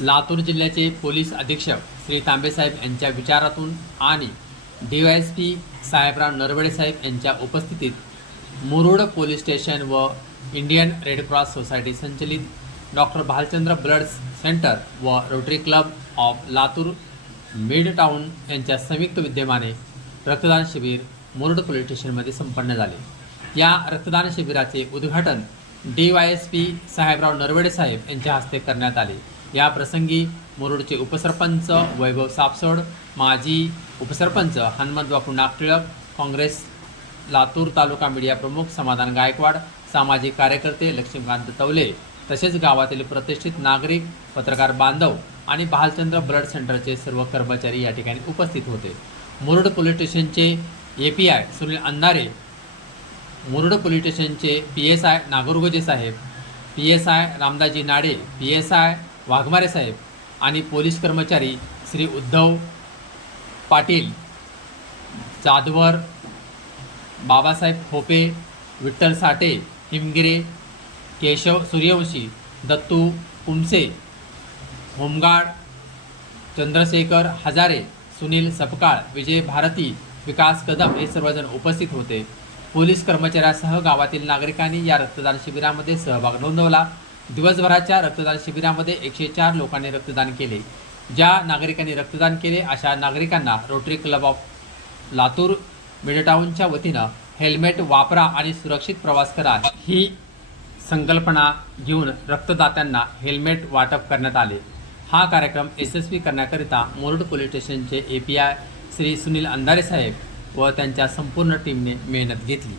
लातूर जिल्ह्याचे पोलीस अधीक्षक श्री तांबेसाहेब यांच्या विचारातून आणि DYSP साहेबराव नरवडे साहेब यांच्या उपस्थितीत मुरुड पोलीस स्टेशन व इंडियन रेड क्रॉस सोसायटी संचलित डॉक्टर भालचंद्र ब्लड सेंटर व rotary club of Latur mid town यांच्या संयुक्त विद्यमाने रक्तदान शिबिर मुरुड पोलीस स्टेशनमध्ये संपन्न झाले। या रक्तदान शिबिराचे उद्घाटन DYSP साहेबराव नरवडे साहेब यांच्या हस्ते करण्यात आले। या प्रसंगी मुरुडचे उपसरपंच वैभव सापसोड, माजी उपसरपंच हनुमंत बापू नागटिळक, काँग्रेस लातूर तालुका मीडिया प्रमुख समाधान गायकवाड, सामाजिक कार्यकर्ते लक्ष्मीकांत तवले तसेच गावातील प्रतिष्ठित नागरिक, पत्रकार बांधव आणि भालचंद्र ब्लड सेंटरचे सर्व कर्मचारी या ठिकाणी उपस्थित होते। मुरुड पोलीस स्टेशनचे API सुनील अंधारे, मुरुड पोलीस स्टेशनचे PSI नागोरगोजे साहेब, PSI रामदाजी नाडे, PSI वाघमारे साहेब आणि पोलीस कर्मचारी श्री उद्धव पाटील, जाधवर, बाबासाहेब खोपे, विठ्ठल साठे, हिमगिरे, केशव सूर्यवंशी, दत्तू कुमसे, होमगार्ड चंद्रशेखर हजारे, सुनील सपकाळ, विजय भारती, विकास कदम हे सर्वजण उपस्थित होते। पोलीस कर्मचाऱ्यासह गावातील नागरिकांनी या रक्तदान शिबिरामध्ये सहभाग नोंदवला। दिवसभराच्या रक्तदान शिबिरामध्ये 104 लोकांनी रक्तदान केले। ज्या नागरिकांनी रक्तदान केले अशा नागरिकांना रोटरी क्लब ऑफ लातूर मिडटाऊनच्या वतीनं हेल्मेट वापरा आणि सुरक्षित प्रवास करा ही संकल्पना घेऊन रक्तदात्यांना हेल्मेट वाटप करण्यात आले। हा कार्यक्रम यशस्वी करण्याकरिता मुरुड पोलीस स्टेशनचे API श्री सुनील अंधारे साहेब व त्यांच्या संपूर्ण टीमने मेहनत घेतली।